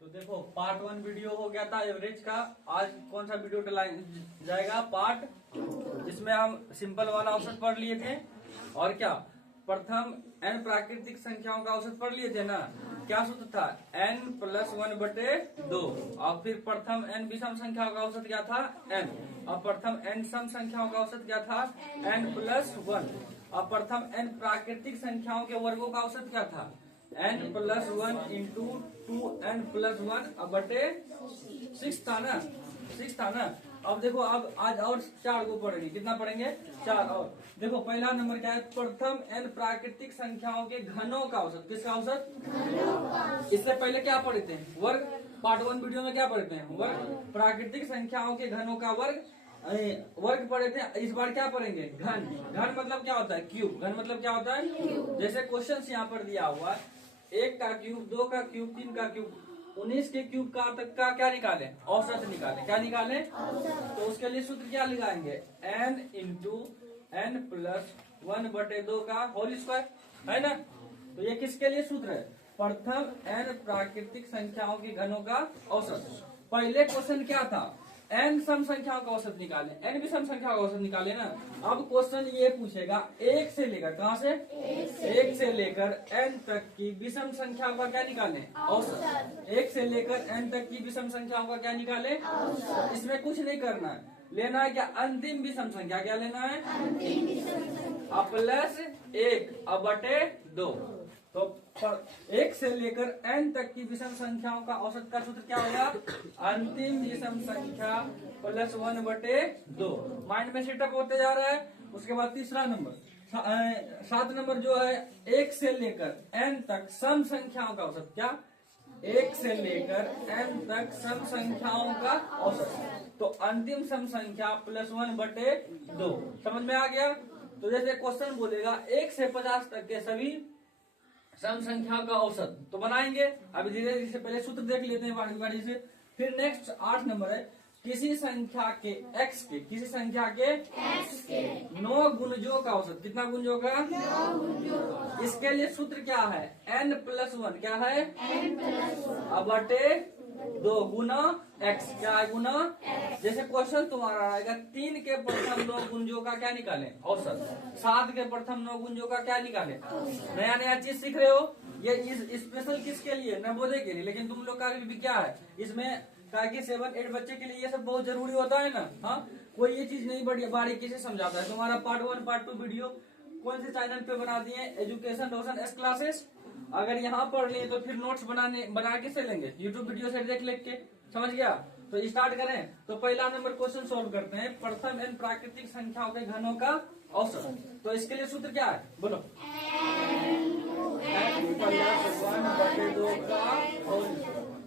तो देखो part 1 video हो गया था एवरेज का। आज कौन सा वीडियो डला जाएगा? पार्ट, जिसमें हम सिंपल वाला औसत पढ़ लिए थे। और क्या प्रथम n प्राकृतिक संख्याओं का औसत पढ़ लिए थे ना। क्या सूत्र था? n+1/2। और फिर प्रथम n विषम संख्याओं का औसत क्या था? n। और प्रथम n सम संख्याओं का औसत क्या था? n+1। और प्रथम n प्राकृतिक संख्याओं के वर्गों का औसत क्या था? n+1 इंटू 2n+1/6 था ना। 6 था ना। अब देखो, अब आज और 4 को पढ़ेंगे। कितना पढ़ेंगे? 4 और। देखो पहला नंबर क्या है? प्रथम n प्राकृतिक संख्याओं के घनों का औसत। किसका औसत? इससे पहले क्या पढ़े थे? वर्ग। पार्ट 1 वीडियो में क्या पढ़े थे? वर्ग। प्राकृतिक संख्याओं के घनों का वर्ग पढ़े थे। इस बार क्या पढ़ेंगे? घन। घन मतलब क्या होता है? क्यूब। घन मतलब क्या होता है? जैसे क्वेश्चन यहाँ पर दिया हुआ है, 1 का क्यूब, 2 का क्यूब, 3 का क्यूब, 19 के क्यूब का तक का क्या निकाले? औसत निकाले। क्या निकाले? तो उसके लिए सूत्र क्या लगाएंगे? n इंटू n+1/2 का होल स्क्वायर, है ना। तो ये किसके लिए सूत्र है? प्रथम n प्राकृतिक संख्याओं के घनों का औसत। पहले क्वेश्चन क्या था? n सम संख्याओं का औसत निकाले, n भी सम संख्याओं का औसत निकाले ना। अब क्वेश्चन ये पूछेगा 1 से लेकर, कहाँ से? 1 से लेकर n तक की विषम संख्याओं का क्या निकाले? औसत। 1 से लेकर n तक की विषम संख्याओं का क्या निकाले? इसमें कुछ नहीं करना है, लेना है क्या? अंतिम विषम संख्या। क्या लेना है? +1/2। तो 1 से लेकर n तक की विषम संख्याओं का औसत का सूत्र क्या होगा? अंतिम विषम संख्या +1/2। माइंड में सेटअप होते जा रहा है। उसके बाद तीसरा नंबर, 7 नंबर जो है, 1 से लेकर n तक सम संख्याओं का औसत। क्या? 1 से लेकर n तक सम संख्याओं का औसत। तो अंतिम सम संख्या +1/2। समझ में आ गया? तो जैसे क्वेश्चन बोलेगा 1 से 50 तक के सभी सम संख्या का औसत, तो बनाएंगे। अभी धीरे धीरे से पहले सूत्र देख लेते हैं बारी बारी से। फिर नेक्स्ट 8 नंबर है, किसी संख्या के x के, किसी संख्या के 9 गुणजों का औसत। कितना गुणजों का? 9 गुणजों। इसके लिए सूत्र क्या है? n+1। क्या है? n+1/2 गुना x। क्या है? गुना। जैसे क्वेश्चन तुम्हारा आएगा 3 के प्रथम 9 गुणजों का क्या निकाले? औसत। 7 के प्रथम 9 गुणजों का क्या निकाले? नया नया चीज सीख रहे हो। ये स्पेशल किसके लिए? नवोदय के लिए। लेकिन तुम लोग का भी क्या है इसमें, ताकि 7-8 बच्चे के लिए ये सब बहुत जरूरी होता है ना। हाँ, कोई ये चीज नहीं बड़ी बारीकी से समझाता है। तुम्हारा पार्ट 1 पार्ट 2 वीडियो कौन से चैनल पे बना दिए? एजुकेशन रोशन एस क्लासेस। अगर यहाँ पढ़ लिए तो फिर नोट्स बना के से लेंगे, यूट्यूब वीडियो से देख के। समझ गया? तो स्टार्ट करें। तो पहला नंबर क्वेश्चन सोल्व करते हैं। प्रथम n प्राकृतिक संख्याओं के घनों का औसत। तो इसके लिए सूत्र क्या है? बोलो। n+1/2 का होल।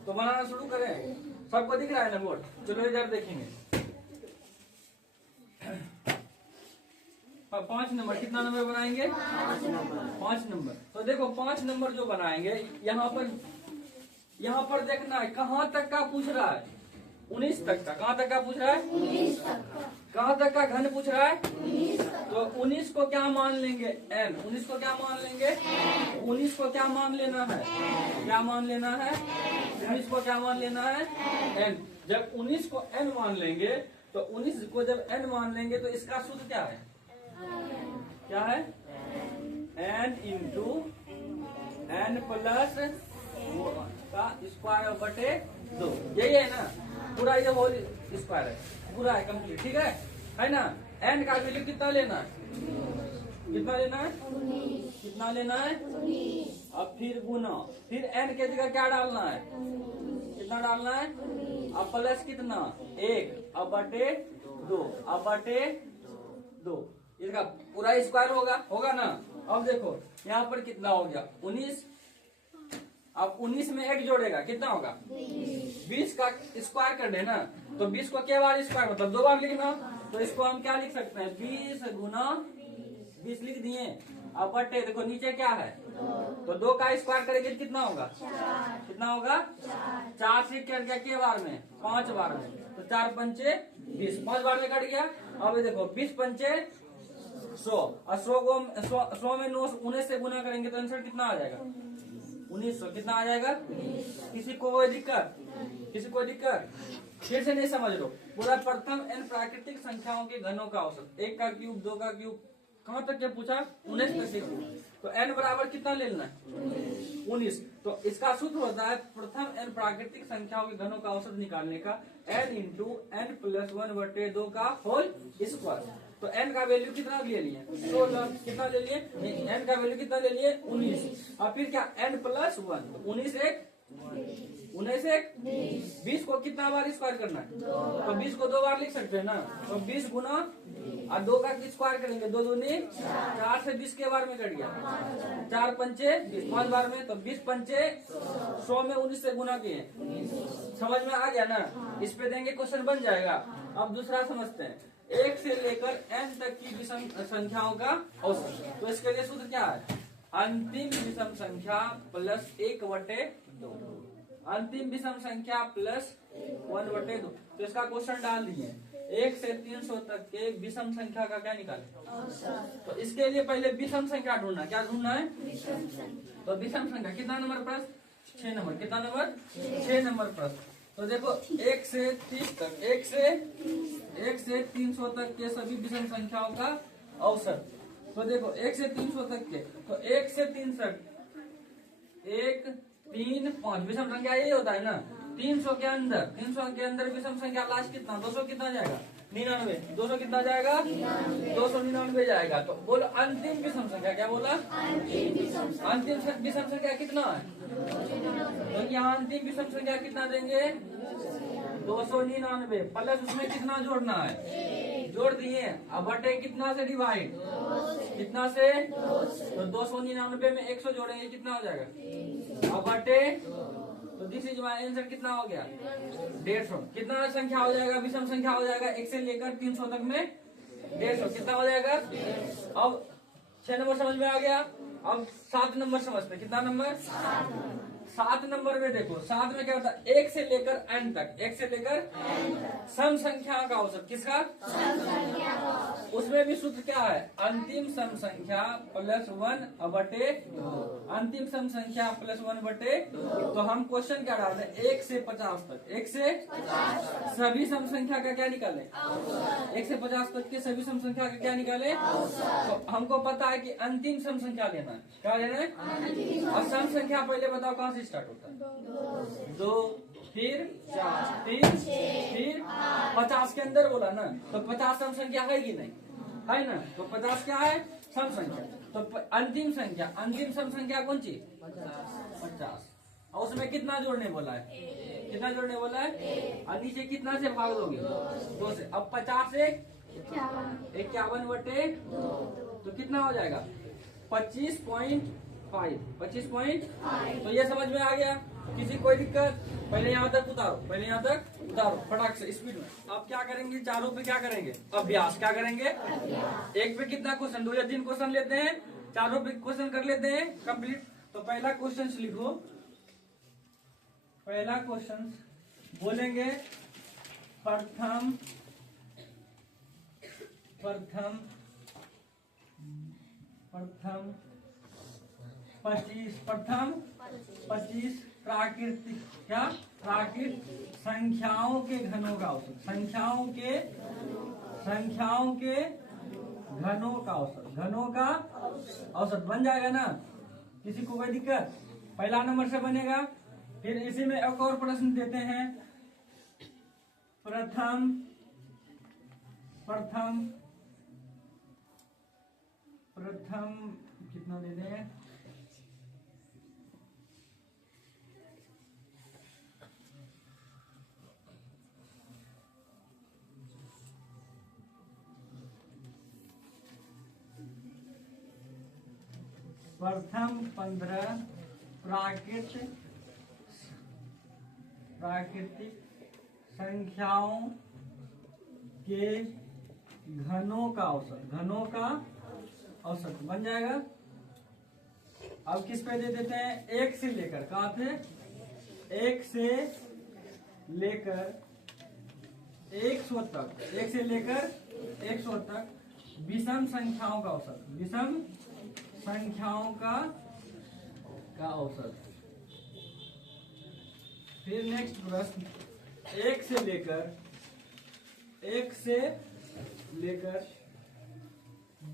तो बनाना शुरू करें। सबको दिख रहा है ना बोर्ड? चलो इधर देखेंगे। 5 नंबर। कितना नंबर बनाएंगे? 5 नंबर। तो देखो 5 नंबर जो बनाएंगे, यहाँ पर देखना है कहाँ तक का पूछ रहा है? 19 तक का। कहाँ तक का पूछ रहा है? 19 तक का। कहाँ तक का घन पूछ रहा है? 19 तक। तो 19 को क्या मान लेंगे? n। 19 को क्या मान लेंगे? 19 को क्या मान लेना है? क्या मान लेना है? 19 को क्या मान लेना है? n। जब 19 को n मान लेंगे, तो 19 को जब n मान लेंगे तो इसका सूत्र क्या है? क्या है? n इंटू n+2 का स्क्वायर/2। यही है ना? पूरा ये होल स्क्वायर है, पूरा है कंप्लीट। ठीक है ना? n का वैल्यू कितना लेना है? कितना लेना है? 19। कितना लेना है? 19। अब फिर गुना, फिर n के जगह क्या डालना है? कितना डालना है? अब प्लस कितना? 1/2। इसका पूरा स्क्वायर होगा ना। अब देखो यहाँ पर कितना हो गया? 19। अब 19 में 1 जोड़ेगा, कितना होगा? 20 का स्क्वायर कर देना। तो 20 को क्या बार स्क्वायर मतलब 2 बार लिखना। तो इसको हम क्या लिख सकते हैं? 20 गुना 20 लिख दिए। अब बटे, देखो नीचे क्या है? तो 2 का स्क्वायर करेंगे कितना होगा? 4। कितना होगा? 4 से कट गया के बार में? 5 बार में। तो 4 पंचे 20, 5 बार में कट गया। अब देखो 20 पंचे 100, और 100 में 19 से गुना करेंगे तो आंसर कितना आ जाएगा? 1900 कितना आ जाएगा? किसी को कोई दिक्कत? किसी को दिक्कत? फिर से नहीं समझ लो। बोला प्रथम n प्राकृतिक संख्याओं के घनों का औसत, 1 का क्यूब, 2 का क्यूब, कहाँ तक क्या पूछा? 19 तक के। तो n बराबर कितना ले लेना है? 19। तो इसका सूत्र होता है प्रथम n प्राकृतिक संख्याओं के घनों का औसत निकालने का n इंटू n प्लस 1/2 का होल स्क्वायर। तो n का वैल्यू कितना ले लिए? 16। कितना ले लिए? n का वैल्यू कितना ले लिए? 19। और फिर क्या? n plus 1। 19 एक 20 को कितना बार स्क्वायर करना है? तो 20 को 2 बार लिख सकते हैं ना। तो 20 गुना और 2 का स्क्वायर करेंगे, 2 दूनी 4 से 20 के बार में कट गया, 4 पंचे 20, 5 बार में। तो 20 पंचे 100 में 19 से गुना किए। समझ में आ गया ना? इस पे देंगे क्वेश्चन बन जाएगा। अब दूसरा समझते हैं, 1 से लेकर n तक की विषम संख्याओं का औसत। तो इसके लिए सूत्र क्या है? अंतिम विषम संख्या प्लस 1/2। अंतिम विषम संख्या प्लस 1/2। तो इसका क्वेश्चन डाल दिए, 1 से 300 तक के विषम संख्या का क्या निकाले? तो इसके लिए पहले विषम संख्या ढूंढना। क्या ढूंढना है? तो विषम संख्या कितना नंबर प्रश्न? 6 नंबर। कितना नंबर? 6 नंबर प्रश्न। तो देखो 1 से 30 तक, 1 से 300 तक के सभी विषम संख्याओं का औसत। तो देखो 1 से 300 तक के, तो 1 से 63, 1, 3, 5 विषम संख्या यही होता है ना। 300 के अंदर विषम संख्या लास्ट कितना? 200 कितना जाएगा? 99। 200 कितना जाएगा? 299 जाएगा। तो बोलो अंतिम विषम संख्या। क्या बोला? अंतिम विषम संख्या कितना है? तो यहाँ अंतिम विषम संख्या कितना देंगे? 299 प्लस उसमें कितना जोड़ना है? जोड़ दिए। अब बटे कितना से डिवाइड? कितना से? तो 299 में 100 जोड़ेंगे, कितना हो जाएगा? अब बटे, तो दिस इज माय आंसर। कितना हो गया? 150। कितना संख्या हो जाएगा? विषम संख्या हो जाएगा 1 से लेकर 300 तक में 150। कितना हो जाएगा? अब 6 नंबर समझ में आ गया। अब 7 नंबर समझते। कितना नंबर? 7 नंबर में देखो, 7 में क्या होता है? 1 से लेकर n तक, 1 से लेकर सम संख्या का औसत। किसका? उसमें भी सूत्र क्या है? अंतिम सम संख्या प्लस 1/2। अंतिम सम संख्या प्लस 1/2। तो हम क्वेश्चन क्या डाल रहे हैं? 1 से 50 तक, 1 से सभी सम संख्या का क्या निकाले? 1 से 50 तक के सभी सम संख्या का क्या निकाले? तो हमको पता है कि अंतिम सम संख्या लेना है। क्या लेना है? और सम संख्या पहले बताओ कहाँ से स्टार्ट होता है? 2, फिर 4, फिर 50 के अंदर बोला ना। तो 50 सम संख्या है कि नहीं? है ना। तो 50 क्या है? सम संख्या। तो अंतिम सम संख्या कौन सी? 50। और उसमें कितना जोड़ने बोला है? कितना जोड़ने बोला है? और नीचे कितना से भाग दोगे? 2 से। अब 50 से 51/2। तो कितना हो जाएगा? 25.5। 25.5। तो ये समझ में आ गया? किसी कोई दिक्कत? पहले यहाँ तक उतारो फटाक से स्पीड में। अब क्या करेंगे? चारों पे क्या करेंगे? अभ्यास। क्या करेंगे? एक पे कितना क्वेश्चन? 2 या 3 क्वेश्चन लेते हैं, चारों पे क्वेश्चन कर लेते हैं कंप्लीट। तो पहला क्वेश्चन लिखो। पहला क्वेश्चन बोलेंगे प्रथम पच्चीस प्राकृतिक संख्याओं के घनों का औसत। संख्याओं के घनों का औसत बन जाएगा ना। किसी को कोई दिक्कत? पहला नंबर से बनेगा। फिर इसी में एक और प्रश्न देते हैं। प्रथम कितना दे दें? प्रथम 15 प्राकृतिक संख्याओं के घनों का औसत बन जाएगा। अब किस पे दे देते हैं? 1 से लेकर, कहाँ थे? 1 से लेकर 100 तक, 1 से लेकर 100 तक विषम संख्याओं का औसत। विषम संख्याओं का औसत फिर नेक्स्ट प्रश्न, एक से लेकर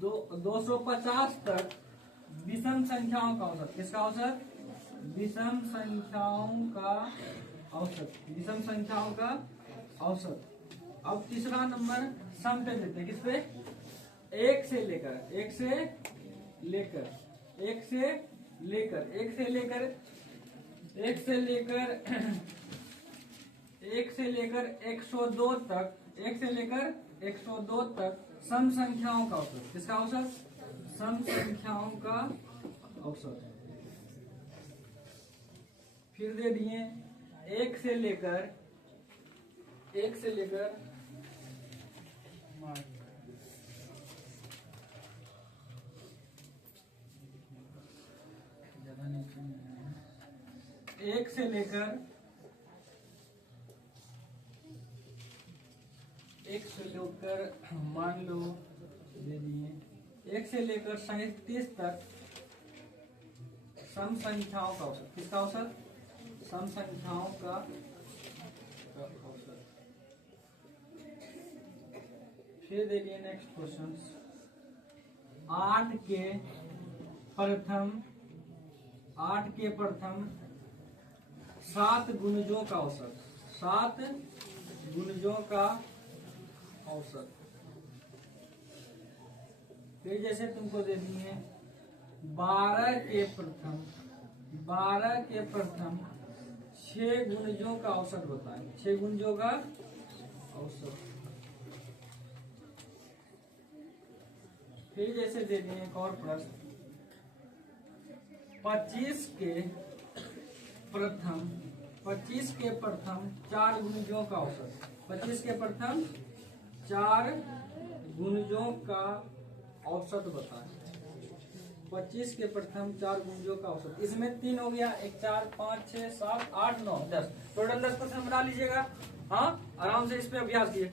250 तक विषम संख्याओं का औसत। किसका औसत? विषम संख्याओं का औसत। अब तीसरा नंबर सम पे देते हैं। किस पे? एक से लेकर 102 तक सम संख्याओं का औसत। किसका औसत? सम संख्याओं का औसत। फिर दे दिए 1 से लेकर मान लो दे दिए 1 से लेकर 37 तक सम संख्याओं का औसत। किसका औसत? सम संख्याओं का औसत। फिर दे दिए नेक्स्ट क्वेश्चन, 8 के प्रथम 7 गुणजों का औसत। 7 गुणजों का औसत। फिर जैसे तुमको दे दिए 12 के प्रथम 6 गुणजों का औसत बताएं। 6 गुणजों का औसत। फिर जैसे दे दिए एक और प्रश्न, 25 के प्रथम 4 गुणजों का औसत। 25 के प्रथम 4 गुणजों का औसत बताएं। 25 के प्रथम 4 गुणजों का औसत। इसमें 3 हो गया, 1 4 5 6 7 8 9 10, टोटल 10 क्वेश्चन बना लीजिएगा। हाँ, आराम से इस पे अभ्यास कीजिए।